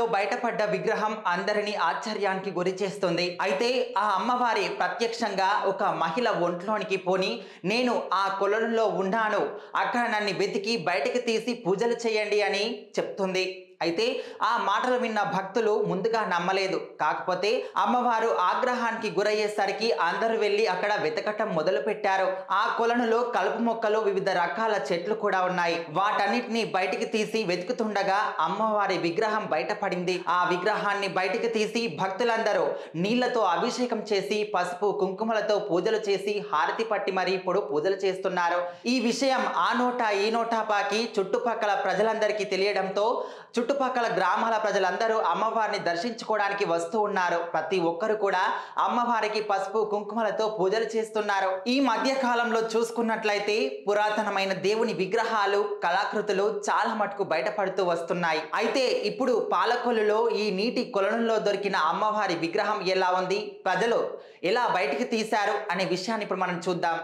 కొలనులో బయటపడ్డ విగ్రహం అందరినీ ఆశ్చర్యానికి గురి చేస్తుంది. అయితే ఆ అమ్మవారి ప్రత్యక్షంగా ఒక మహిళ ఒంట్లోనికి పోని నేను ఆ కొలనులో ఉన్నాను, అక్కడ నన్ను వెతికి బయటకు తీసి పూజలు చేయండి అని చెప్తుంది. అయితే ఆ మాటలు విన్న భక్తులు ముందుగా నమ్మలేదు. కాకపోతే అమ్మవారు ఆగ్రహానికి గురయ్యేసరికి అందరూ వెళ్ళి అక్కడ వెతకటం మొదలు పెట్టారు. ఆ కొలనులో కలుపు మొక్కలు, వివిధ రకాల చెట్లు కూడా ఉన్నాయి. వాటన్నిటిని బయటికి తీసి వెతుకుతుండగా అమ్మవారి విగ్రహం బయటపడింది. ఆ విగ్రహాన్ని బయటికి తీసి భక్తులందరూ నీళ్లతో అభిషేకం చేసి పసుపు కుంకుమలతో పూజలు చేసి హారతి పట్టి మరి ఇప్పుడు పూజలు చేస్తున్నారు. ఈ విషయం ఆ నోట ఈ నోటా పాకి చుట్టుపక్కల ప్రజలందరికీ తెలియడంతో చుట్టుపక్కల గ్రామాల ప్రజలందరూ అమ్మవారిని దర్శించుకోవడానికి వస్తూ ఉన్నారు. ప్రతి ఒక్కరు కూడా అమ్మవారికి పసుపు కుంకుమలతో పూజలు చేస్తున్నారు. ఈ మధ్య కాలంలో చూసుకున్నట్లయితే పురాతనమైన దేవుని విగ్రహాలు, కళాకృతులు చాలా మటుకు బయటపడుతూ వస్తున్నాయి. అయితే ఇప్పుడు పాలకొల్లులో ఈ నీటి కొలనులో దొరికిన అమ్మవారి విగ్రహం ఎలా ఉంది, ప్రజలు ఎలా బయటికి తీశారు అనే విషయాన్ని ఇప్పుడు మనం చూద్దాం.